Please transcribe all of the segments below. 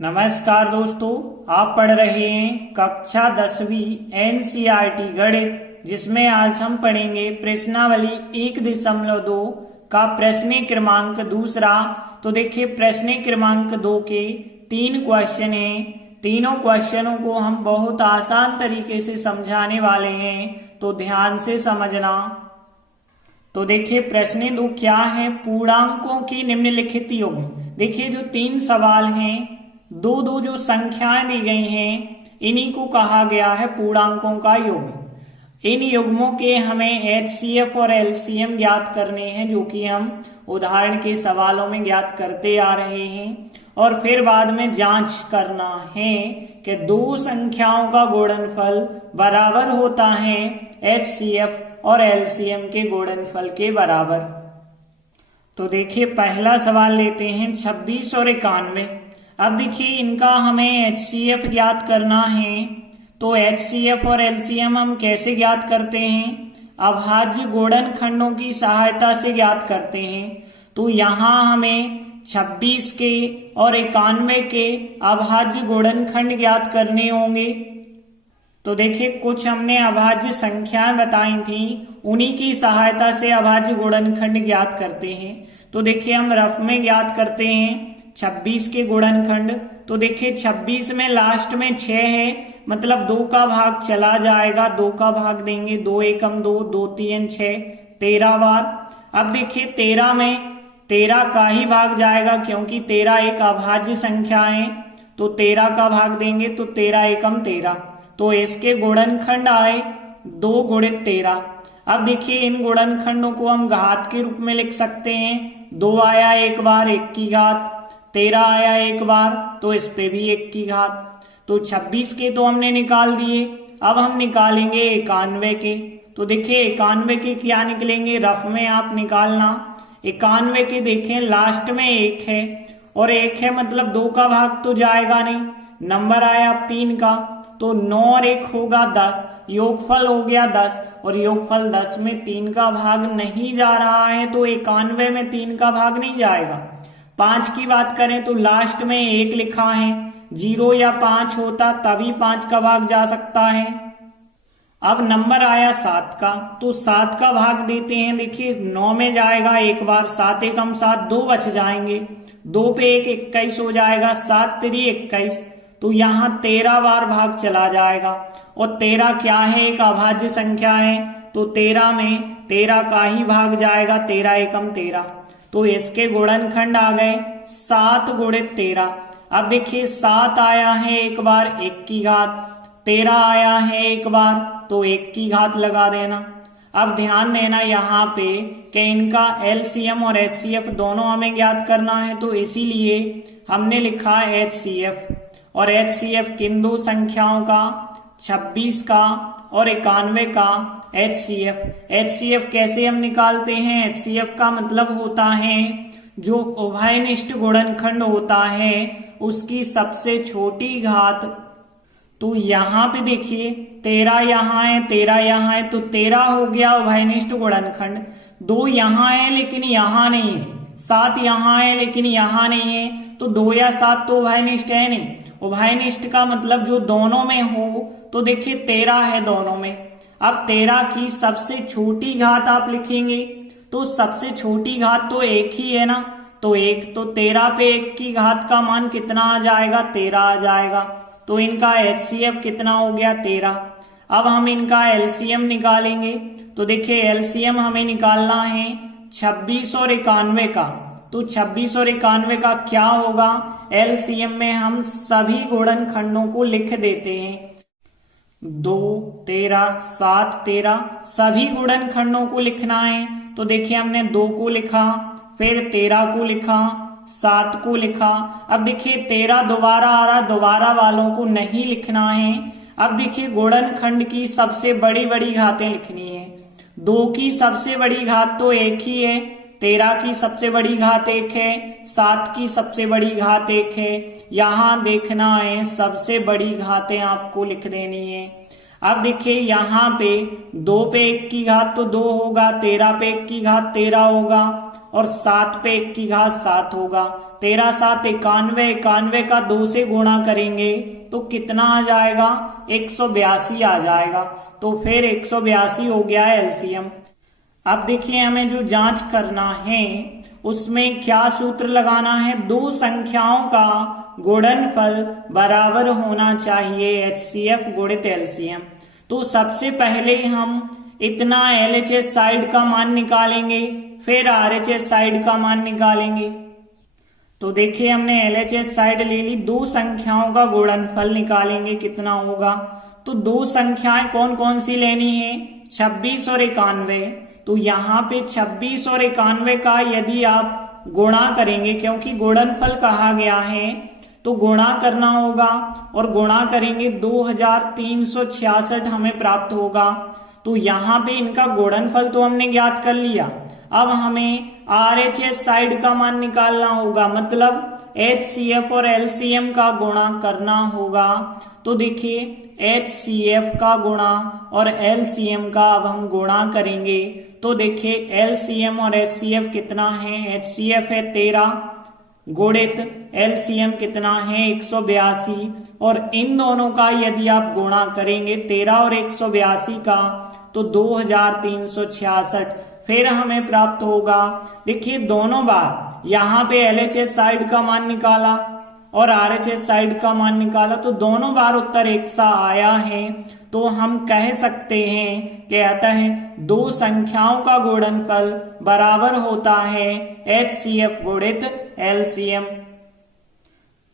नमस्कार दोस्तों, आप पढ़ रहे हैं कक्षा 10वीं एनसीईआरटी गणित, जिसमें आज हम पढ़ेंगे प्रश्नावली 1.2 का प्रश्न क्रमांक दूसरा। तो देखिए, प्रश्न क्रमांक 2 के 3 क्वेश्चन हैं। तीनों क्वेश्चनों को हम बहुत आसान तरीके से समझाने वाले हैं, तो ध्यान से समझना। तो देखिए, प्रश्न 2 क्या है, पूर्णांकों की निम्नलिखित युग्म। देखिए, जो 3 सवाल हैं, दो जो संख्याएं दी गई हैं, इन्हीं को कहा गया है पूर्णांकों का युग्म। इन युग्मों के हमें एचसीएफ और एलसीएम ज्ञात करने हैं, जो कि हम उदाहरण के सवालों में ज्ञात करते आ रहे हैं। और फिर बाद में जांच करना है कि दो संख्याओं का गुणनफल बराबर होता है एचसीएफ और एलसीएम के गुणनफल के बराबर। तो देखिए, पहला सवाल लेते हैं 26 और 91। अब देखिए, इनका हमें एचसीएफ ज्ञात करना है। तो एचसीएफ और एलसीएम हम कैसे ज्ञात करते हैं? अभाज्य गुणनखंडों की सहायता से ज्ञात करते हैं। तो यहाँ हमें 26 के और 91 के अभाज्य गुणनखंड ज्ञात करने होंगे। तो देखिए, कुछ हमने अभाज्य संख्याएं बताई थी, उन्हीं की सहायता से अभाज्य गुणनखंड ज्ञात करते हैं। तो देखिए, हम रफ में ज्ञात करते हैं 26 के गुणनखंड। तो देखिए, 26 में लास्ट में 6 है, मतलब 2 का भाग चला जाएगा। 2 का भाग देंगे, 2 एकम 2, 2 3 6, 13 बार। अब देखिए, 13 में 13 का ही भाग जाएगा, क्योंकि 13 एक अभाज्य संख्या है। तो 13 का भाग देंगे तो 13 एकम 13। तो इसके गुणनखंड आए 2 गुणित 13। अब देखिए, इन गुणनखंडों को हम घात के रूप में लिख सकते हैं। 2 आया एक बार, 1 की घात। 13 आया एक बार, तो इस पे भी 1 की घात। तो 26 के तो हमने निकाल दिए। अब हम निकालेंगे 91 के। तो देखिए, 91 के क्या निकलेंगे, रफ में आप निकालना। 91 के देखें, लास्ट में 1 है और 1 है, मतलब 2 का भाग तो जाएगा नहीं। नंबर आया 3 का, तो 9 और 1 होगा 10, योगफल हो गया 10। और योगफल 10 में 3 का भाग नहीं जा रहा है, तो 91 में 3 का भाग नहीं जाएगा। 5 की बात करें तो लास्ट में 1 लिखा है, 0 या 5 होता तभी 5 का भाग जा सकता है। अब नंबर आया 7 का, तो 7 का भाग देते हैं। देखिए, 9 में जाएगा एक बार, 7 एकम 7, 2 बच जाएंगे। 2 पे 1 21 हो जाएगा, 7 3 21। तो यहाँ 13 बार भाग चला जाएगा। और 13 क्या है, एक अभाज्य संख्या है। तो 13 में 13 का ही भाग जाएगा, 13 एकम 13। तो इसके गुणनखंड आ गए 7 गुणित 13। अब देखिए, 7 आया है एक बार, 1 की घात। 13 आया है एक बार, तो 1 की घात लगा देना। अब ध्यान देना यहाँ पे कि इनका एलसीएम और एचसीएफ दोनों हमें ज्ञात करना है, तो इसीलिए हमने लिखा एचसीएफ। और एचसीएफ किन दो संख्याओं का, 26 का और 91 का एचसीएफ। एचसीएफ कैसे हम निकालते हैं? एचसीएफ का मतलब होता है जो उभयनिष्ठ गुणनखंड होता है उसकी सबसे छोटी घात। तो यहाँ पे देखिए, 13 यहाँ है, 13 यहाँ है, तो 13 हो गया उभयनिष्ठ गुणनखंड। 2 यहाँ है लेकिन यहाँ नहीं है, 7 यहाँ है लेकिन यहाँ नहीं है, तो 2 या 7 तो उभयनिष्ठ है नहीं। उभयनिष्ठ का मतलब जो दोनों में हो। तो देखिए, 13 है दोनों में। अब 13 की सबसे छोटी घात आप लिखेंगे, तो सबसे छोटी घात तो 1 ही है ना, तो 1। तो 13 पे 1 की घात का मान कितना आ जाएगा, 13 आ जाएगा। तो इनका एचसीएफ कितना हो गया, 13। अब हम इनका एलसीएम निकालेंगे। तो देखिए, एलसीएम हमें निकालना है 26 और 91 का। तो 26 और 91 का क्या होगा, एलसीएम में हम सभी गुणनखंडों को लिख देते हैं। 2 13 7 13 सभी गुणनखंडों को लिखना है। तो देखिए, हमने 2 को लिखा, फिर 13 को लिखा, 7 को लिखा। अब देखिए, 13 दोबारा आ रहा, दोबारा वालों को नहीं लिखना है। अब देखिए, गुणनखंड की सबसे बड़ी बड़ी घातें लिखनी है। 2 की सबसे बड़ी घात तो 1 ही है, 13 की सबसे बड़ी घात 1 है, 7 की सबसे बड़ी घात 1 है। यहाँ देखना है, सबसे बड़ी घातें आपको लिख देनी है। अब देखिए, यहाँ पे 2 पे 1 की घात तो 2 होगा, 13 पे 1 की घात 13 होगा। और 7 पे 1 की घात 7 होगा। 13 7 91, 91 का 2 से गुणा करेंगे तो कितना आ जाएगा, 182 आ जाएगा। तो फिर 182 हो गया एलसीएम। अब देखिए हमें जो जांच करना है उसमें क्या सूत्र लगाना है, दो संख्याओं का गुणनफल बराबर होना चाहिए एचसीएफ गुणित एलसीएम। तो सबसे पहले हम इतना एलएचएस साइड का मान निकालेंगे, फिर आरएचएस साइड का मान निकालेंगे। तो देखिए हमने एलएचएस साइड ले ली, दो संख्याओं का गुणनफल निकालेंगे कितना होगा। तो दो संख्याएं कौन कौन सी लेनी है, 26 और 91। तो यहाँ पे 26 और 91 का यदि आप गुणा करेंगे, क्योंकि गुणनफल कहा गया है तो गुणा करना होगा, और गुणा करेंगे 2366 हमें प्राप्त होगा। तो यहाँ पे इनका गुणनफल तो हमने ज्ञात कर लिया, अब हमें आरएचएस साइड का मान निकालना होगा, मतलब एचसीएफ और एलसीएम का गुणा करना होगा। तो देखिए एचसीएफ का गुणा और एलसीएम का अब हम गुणा करेंगे। तो देखिए एलसीएम और एचसीएफ कितना है, एचसीएफ है 13 गुणित एलसीएम कितना है 182, और इन दोनों का यदि आप गुणा करेंगे 13 और 182 का तो 2366 फिर हमें प्राप्त होगा। देखिए दोनों बार यहाँ पे एलएचएस साइड का मान निकाला और आरएचएस साइड का मान निकाला, तो दोनों बार उत्तर एक सा आया है। तो हम कह सकते हैं कि अतः दो संख्याओं का गुणनफल बराबर होता है एचसीएफ गुणित एलसीएम।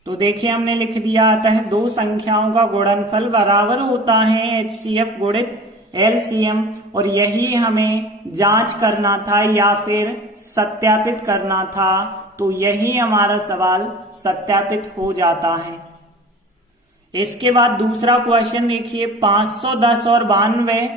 तो देखिए हमने लिख दिया, अतः दो संख्याओं का गुणनफल बराबर होता है एचसीएफ गुणित एलसीएम, और यही हमें जांच करना था या फिर सत्यापित करना था। तो यही हमारा सवाल सत्यापित हो जाता है। इसके बाद दूसरा क्वेश्चन देखिए 510 और 92।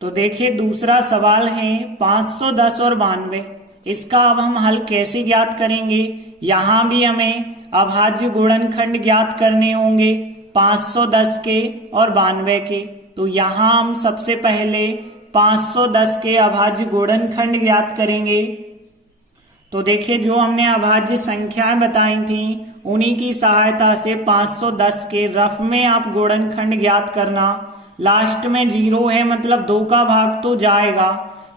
तो देखिए दूसरा सवाल है 510 और 92। इसका अब हम हल कैसे ज्ञात करेंगे, यहां भी हमें अभाज्य गुणनखंड ज्ञात करने होंगे 510 के और 92 के। तो यहां हम सबसे पहले 510 के अभाज्य गुणनखंड ज्ञात करेंगे। तो देखिए जो हमने अभाज्य संख्याएं बताई थी उन्हीं की सहायता से 510 के रफ में आप गुणनखंड ज्ञात करना। लास्ट में 0 है मतलब 2 का भाग तो जाएगा,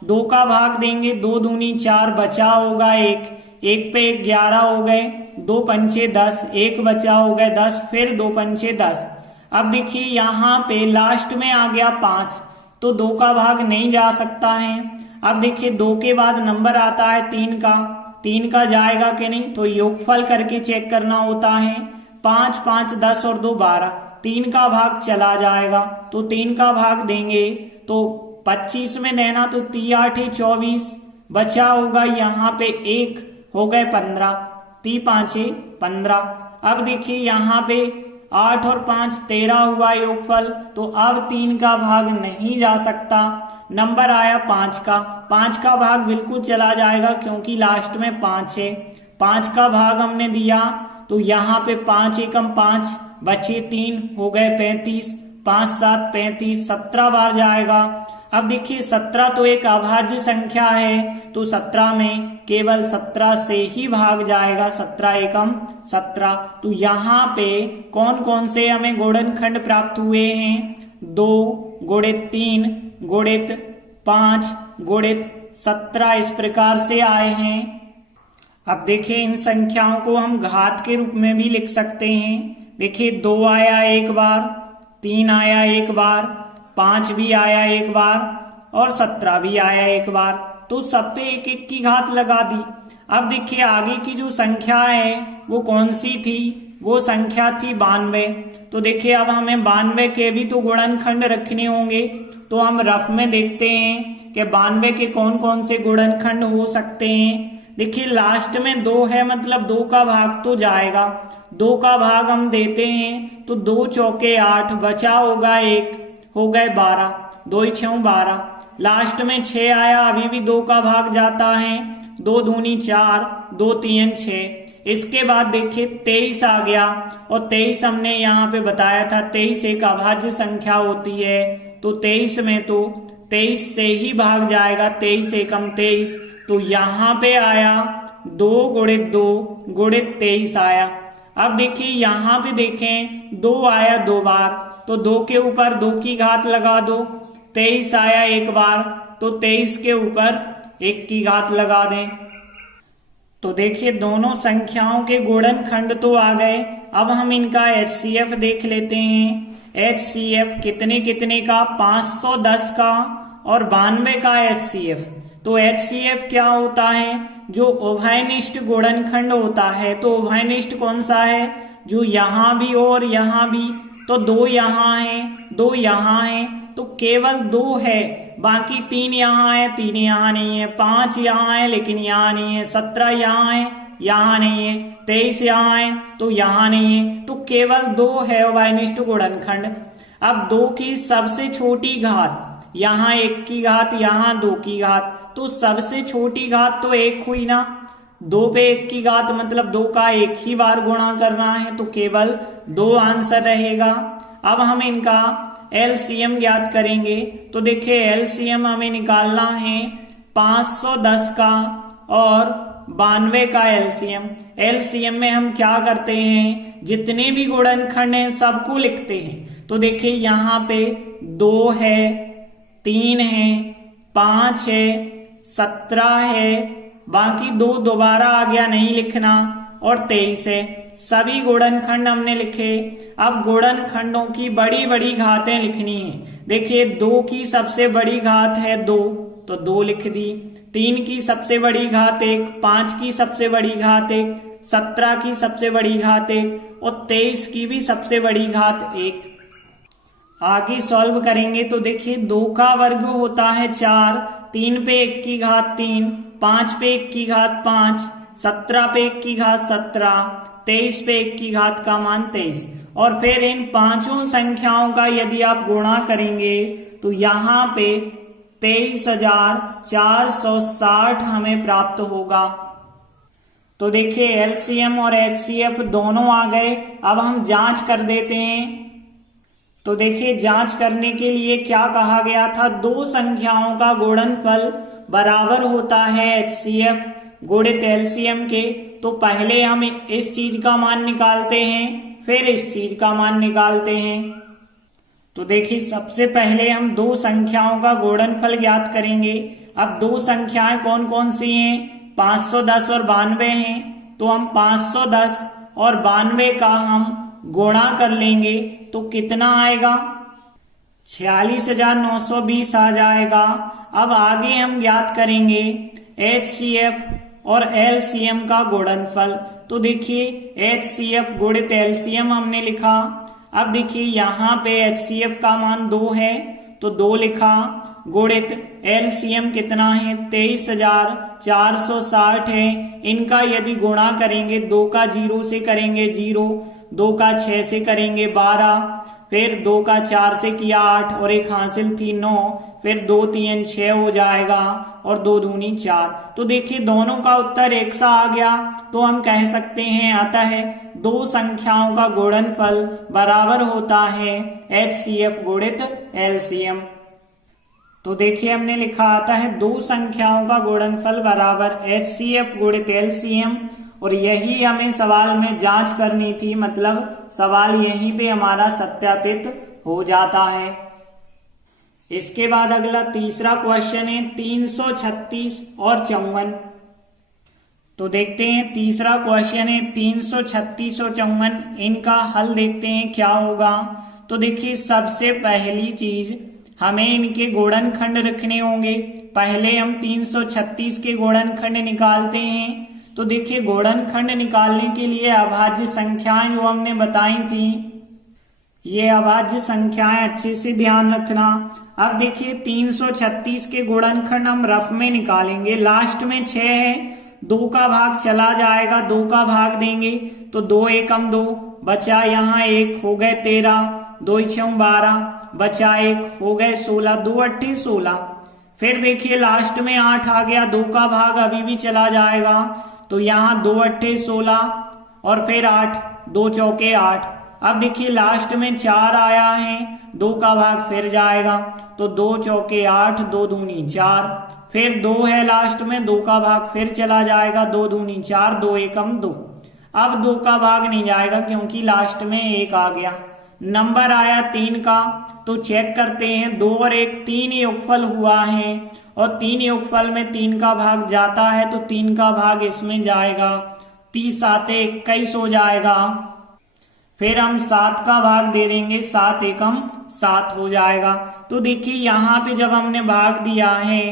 2 का भाग देंगे, 2 दूनी 4 बचा होगा 1, 1 पे 1 11 हो गए, 2 पंचे 10, 1 बचा हो गए 10, फिर 2 पंचे 10। अब देखिए यहाँ पे लास्ट में आ गया 5, तो 2 का भाग नहीं जा सकता है। अब देखिए 2 के बाद नंबर आता है 3 का जाएगा कि नहीं, तो योगफल करके चेक करना होता है। 5 5 10 और 2 12, 3 का भाग चला जाएगा, तो 3 का भाग देंगे तो 25 में देना, तो 3 8 24 बचा होगा यहाँ पे 1 हो गए 15, 3 5 15। अब देखिए यहाँ पे 8 और 5 13 हुआ योगफल, तो अब 3 का भाग नहीं जा सकता, नंबर आया 5 का, 5 का भाग बिल्कुल चला जाएगा क्योंकि लास्ट में 5 है। 5 का भाग हमने दिया तो यहाँ पे 5 एकम 5 बचे 3 हो गए 35, 5 7 35, 17 बार जाएगा। अब देखिए 17 तो एक अभाज्य संख्या है, तो 17 में केवल 17 से ही भाग जाएगा, 17 एकम 17। तो यहाँ पे कौन कौन से हमें गुणनखंड प्राप्त हुए हैं, 2 गुणित 3 गुणित 5 गुणित 17 इस प्रकार से आए हैं। अब देखिए इन संख्याओं को हम घात के रूप में भी लिख सकते हैं। देखिए 2 आया एक बार, 3 आया एक बार, 5 भी आया एक बार और 17 भी आया एक बार, तो सब पे 1 1 की घात लगा दी। अब देखिए आगे की जो संख्या है वो कौन सी थी, वो संख्या थी 92। तो देखिए अब हमें 92 के भी तो गुणनखंड रखने होंगे, तो हम रफ में देखते हैं कि 92 के कौन कौन से गुणनखंड हो सकते हैं। देखिए लास्ट में 2 है मतलब 2 का भाग तो जाएगा, 2 का भाग हम देते हैं तो 2 चौके 8 बचा होगा 1 हो गए 12, 2 6 12। लास्ट में 6 आया, अभी भी 2 का भाग जाता है, 2 दूनी 4, 2 3 6। इसके बाद देखिए 23 आ गया, और 23 हमने यहाँ पे बताया था 23 एक अभाज्य संख्या होती है, तो 23 में तो 23 से ही भाग जाएगा, 23 एकम 23, तो यहाँ पे आया 2 गुणित 2 गुणित 23 आया। अब देखिए यहाँ पे देखें 2 आया 2 बार, तो 2 के ऊपर 2 की घात लगा दो, 23 आया एक बार, तो 23 के ऊपर 1 की घात लगा दें। तो देखिए दोनों संख्याओं के गुणनखंड तो आ गए। अब हम इनका HCF देख लेते हैं। HCF कितने कितने का, 510 का और 92 का HCF। तो HCF क्या होता है, जो उभयनिष्ठ गुणनखंड होता है। तो उभयनिष्ठ कौन सा है, जो यहाँ भी और यहाँ भी, तो 2 यहाँ है 2 यहाँ है, तो केवल 2 है, बाकी 3 यहाँ है 3 यहाँ नहीं है, 5 यहाँ है लेकिन यहाँ नहीं है, 17 यहाँ है यहाँ नहीं है, 23 यहाँ है तो यहाँ नहीं है, तो केवल 2 है उभयनिष्ठ गुणनखंड। अब 2 की सबसे छोटी घात, यहाँ 1 की घात यहाँ 2 की घात, तो सबसे छोटी घात तो 1 हुई ना, 2 पे 1 की घात मतलब 2 का 1 ही बार गुणा करना है, तो केवल 2 आंसर रहेगा। अब हम इनका LCM ज्ञात करेंगे। तो देखिए LCM हमें निकालना है 510 का और 92 का LCM में हम क्या करते हैं, जितने भी गुणनखंड हैं सबको लिखते हैं। तो देखिए यहाँ पे 2 है 3 है 5 है 17 है, बाकी 2 दोबारा आ गया नहीं लिखना, और 23 है। सभी गुणनखंड हमने लिखे। अब गुणनखंडों की बड़ी बड़ी घातें लिखनी है। देखिए 2 की सबसे बड़ी घात है 2, तो 2 लिख दी। 3 की सबसे बड़ी घात 1, 5 की सबसे बड़ी घात 1, 17 की सबसे बड़ी घात 1 और 23 की भी सबसे बड़ी घात 1। आगे सॉल्व करेंगे तो देखिए 2 का वर्ग होता है 4, 3 पे 1 की घात 3, 5 पे 1 की घात 5, 17 पे 1 की घात 17, 23 पे 1 की घात का मान 23। और फिर इन पांचों संख्याओं का यदि आप गुणा करेंगे तो यहाँ पे 23,460 हमें प्राप्त होगा। तो देखिए LCM और HCF दोनों आ गए। अब हम जांच कर देते हैं। तो देखिए जांच करने के लिए क्या कहा गया था, 2 संख्याओं का गुणनफल बराबर होता है HCF गुणित LCM के। तो पहले हम इस चीज का मान निकालते हैं, फिर इस चीज का मान निकालते हैं। तो देखिए सबसे पहले हम 2 संख्याओं का गुणनफल ज्ञात करेंगे। अब 2 संख्याएं कौन कौन सी हैं, 510 और 92 हैं। तो हम 510 और 92 का हम गुणा कर लेंगे तो कितना आएगा, 46,920 आ जाएगा। अब आगे हम ज्ञात करेंगे HCF और LCM का गुणनफल। तो देखिए HCF गुणित LCM हमने लिखा। अब देखिए यहाँ पे HCF का मान 2 है तो 2 लिखा, गुणित LCM कितना है 23,460 है। इनका यदि गुणा करेंगे, 2 का 0 से करेंगे 0, 2 का 6 से करेंगे 12, फिर 2 का 4 से किया 8 और एक हासिल थी 9, फिर 2 3 6 हो जाएगा और 2 दूनी 4। तो देखिए दोनों का उत्तर एक सा आ गया। तो हम कह सकते हैं अतः 2 संख्याओं का गुणनफल बराबर होता है HCF गुणित LCM। तो देखिए हमने लिखा आता है 2 संख्याओं का गुणनफल बराबर HCF गुणित LCM, और यही हमें सवाल में जांच करनी थी, मतलब सवाल यहीं पे हमारा सत्यापित हो जाता है। इसके बाद अगला तीसरा क्वेश्चन है 336 और 54। तो देखते हैं तीसरा क्वेश्चन है 336 और 54, इनका हल देखते हैं क्या होगा। तो देखिए सबसे पहली चीज हमें इनके गुणनखंड रखने होंगे। पहले हम 336 के गुणनखंड निकालते हैं। तो देखिए गुणनखंड निकालने के लिए अभाज्य संख्याएं जो हमने बताई थी, ये अभाज्य संख्याएं अच्छे से ध्यान रखना। अब देखिए 336 के गुणनखंड हम रफ में निकालेंगे। लास्ट में 6 है, 2 का भाग चला जाएगा, 2 का भाग देंगे तो 2 एकम 2, बचा यहाँ 1 हो गए 13, 2 6 12, बचा 1 हो गए 16, 2 8 16। फिर देखिए लास्ट में 8 आ गया, 2 का भाग अभी भी चला जाएगा तो यहाँ 2 8 16 और फिर 8, 2 चौके 8, अब देखिए लास्ट में 4 आया है, 2 का भाग फिर जाएगा, तो 2 चौके 8, 2 दूनी 4, फिर 2 है लास्ट में, 2 का भाग फिर चला जाएगा, 2 दूनी 4, 2 एकम 2। अब 2 का भाग नहीं जाएगा क्योंकि लास्ट में 1 आ गया। नंबर आया 3 का, तो चेक करते हैं, 2 और 1 3 योगफल हुआ है, और 3 योगफल में 3 का भाग जाता है, तो 3 का भाग इसमें जाएगा, 30 7 21 हो जाएगा। फिर हम 7 का भाग दे देंगे, 7 एकम 7 हो जाएगा। तो देखिए यहाँ पे जब हमने भाग दिया है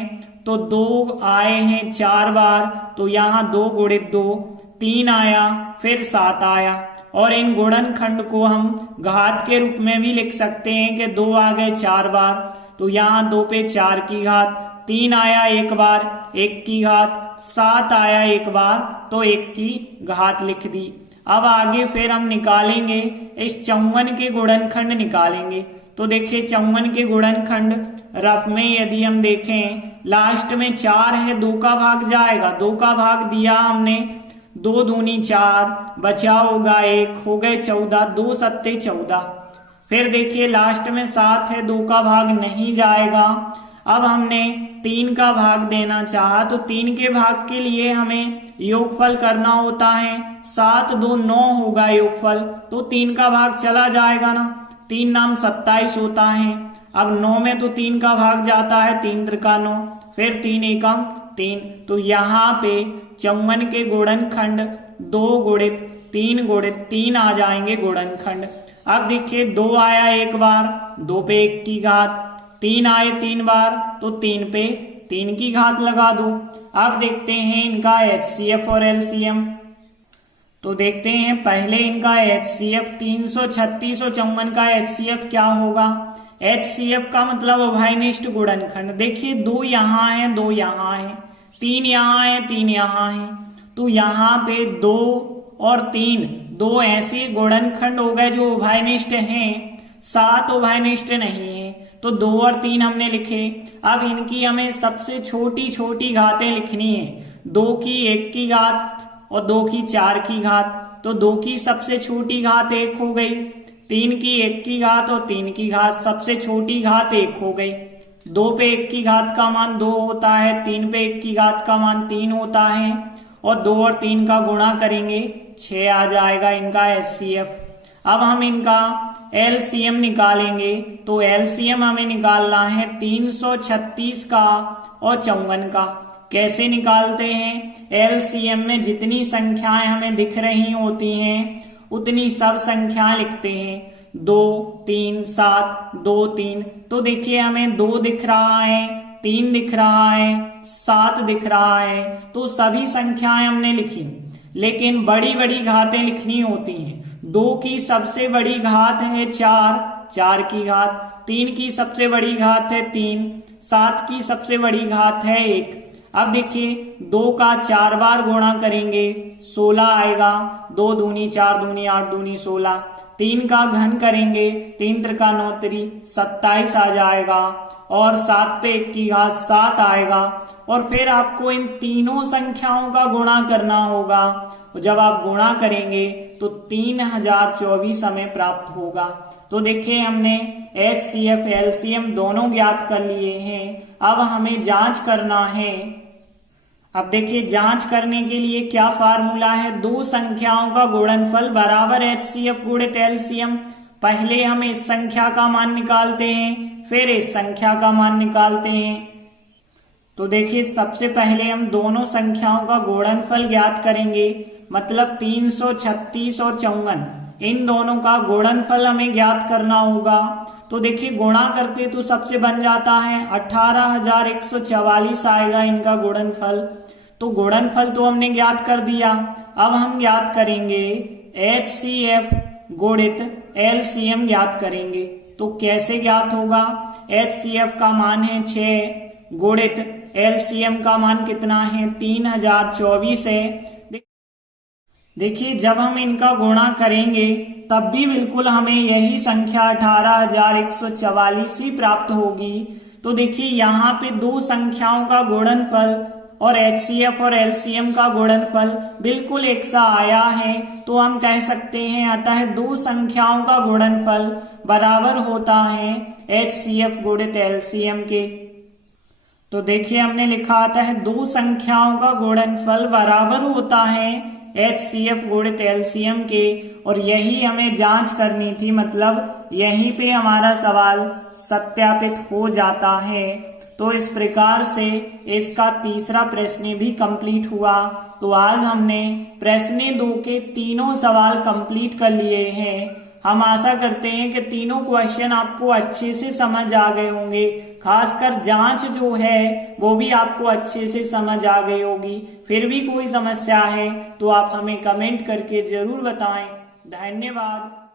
तो 2 आए हैं 4 बार, तो यहाँ 2 गुणित 2 3 आया, फिर 7 आया, और इन गुणनखंड को हम घात के रूप में भी लिख सकते हैं कि 2 आ गए 4 बार, तो यहाँ 2 पे 4 की घात, 3 आया 1 बार 1 की घात, 7 आया 1 बार तो 1 की घात लिख दी। अब आगे फिर हम निकालेंगे इस 54 के गुणनखंड निकालेंगे। तो देखिए 54 के गुणनखंड रफ में यदि हम देखें, लास्ट में 4 है, 2 का भाग जाएगा, 2 का भाग दिया हमने, 2 दूनी 4, बचा होगा 1, हो गए 14, 2 सत्ते 14। फिर देखिए लास्ट में 7 है, 2 का भाग नहीं जाएगा। अब हमने 3 का भाग देना चाहा, तो 3 के भाग के लिए हमें योगफल करना होता है, 7 2 9 होगा योगफल, तो 3 का भाग चला जाएगा ना, 3 नाम 27 होता है। अब 9 में तो 3 का भाग जाता है, 3 त्रिका 9, फिर 3 एकम 3, तो यहाँ पे 54 के गुणनखंड 2 गुणित 3 गुणित 3 आ जाएंगे गुणनखंड। अब देखिए 2 आया 1 बार, 2 पे 1 की घात, 3 आए 3 बार, तो 3 पे 3 की घात लगा दो। अब देखते हैं इनका HCF और LCM। तो देखते हैं पहले इनका HCF 336 और 54 का HCF क्या होगा। HCF का मतलब उभयनिष्ठ गुणनखंड। देखिए 2 यहाँ है, 2 यहाँ है, 3 यहाँ है, 3 यहाँ है, तो यहाँ पे 2 और 3 2 ऐसे गुणनखंड हो गए जो उभयनिष्ठ हैं, 7 उभयनिष्ठ नहीं है, तो 2 और 3 हमने लिखे। अब इनकी हमें सबसे छोटी छोटी घातें लिखनी है, 2 की 1 की घात और 2 की 4 की घात, तो 2 की सबसे छोटी घात 1 हो गई, 3 की 1 की घात और 3 की घात, सबसे छोटी घात 1 हो गई। 2 पे 1 की घात का मान 2 होता है, 3 पे 1 की घात का मान 3 होता है, और 2 और 3 का गुणा करेंगे 6 आ जाएगा इनका HCF। अब हम इनका LCM निकालेंगे, तो LCM हमें निकालना है 336 का और 54 का। कैसे निकालते हैं, LCM में जितनी संख्याएं हमें दिख रही होती हैं उतनी सब संख्याएं लिखते हैं, 2 3 7 2 3। तो देखिए हमें 2 दिख रहा है, 3 दिख रहा है, 7 दिख रहा है, तो सभी संख्याएं हमने लिखी, लेकिन बड़ी बड़ी घातें लिखनी होती हैं। 2 की सबसे बड़ी घात है 4, 4 की घात, 3 की सबसे बड़ी घात है 3, 7 की सबसे बड़ी घात है 1। अब देखिए 2 का 4 बार गुणा करेंगे 16 आएगा, 2 दूनी 4 दूनी 8 दूनी 16, 3 का घन करेंगे 3 त्रिका 9 त्रि 27 आ जाएगा, और 7 पे 1 की घात 7 आएगा, और फिर आपको इन तीनों संख्याओं का गुणा करना होगा। जब आप गुणा करेंगे तो 3024 हमें प्राप्त होगा। तो देखिए हमने HCF LCM दोनों ज्ञात कर लिए हैं। अब हमें जांच करना है। अब देखिए जांच करने के लिए क्या फार्मूला है, 2 संख्याओं का गुणनफल बराबर HCF गुणित LCM। पहले हम इस संख्या का मान निकालते हैं, फिर इस संख्या का मान निकालते हैं। तो देखिए सबसे पहले हम दोनों संख्याओं का गुणनफल ज्ञात करेंगे, मतलब 336 और 54, इन दोनों का गुणनफल हमें ज्ञात करना होगा। तो देखिए गुणा करते तो सबसे बन जाता है 18,144 आएगा इनका गुणनफल। तो गुणनफल तो हमने ज्ञात कर दिया। अब हम ज्ञात करेंगे HCF गुणित LCM ज्ञात करेंगे। तो कैसे ज्ञात होगा, HCF का मान है 6 गुणित LCM का मान कितना है 3024 है। देखिए जब हम इनका गुणा करेंगे तब भी बिल्कुल हमें यही संख्या 18,144 ही प्राप्त होगी। तो देखिए यहाँ पे 2 संख्याओं का गुणनफल और HCF और LCM का गुणनफल बिल्कुल एक सा आया है, तो हम कह सकते हैं अतः दो संख्याओं का गुणनफल बराबर होता है HCF गुणित LCM के। तो देखिए हमने लिखा आता है दो संख्याओं का गुणनफल बराबर होता है HCF गुणित LCM के, और यही हमें जांच करनी थी, मतलब यहीं पे हमारा सवाल सत्यापित हो जाता है। तो इस प्रकार से इसका तीसरा प्रश्न भी कंप्लीट हुआ। तो आज हमने प्रश्न 2 के तीनों सवाल कंप्लीट कर लिए हैं। हम आशा करते हैं कि तीनों क्वेश्चन आपको अच्छे से समझ आ गए होंगे, खासकर जांच जो है वो भी आपको अच्छे से समझ आ गई होगी। फिर भी कोई समस्या है तो आप हमें कमेंट करके जरूर बताएं। धन्यवाद।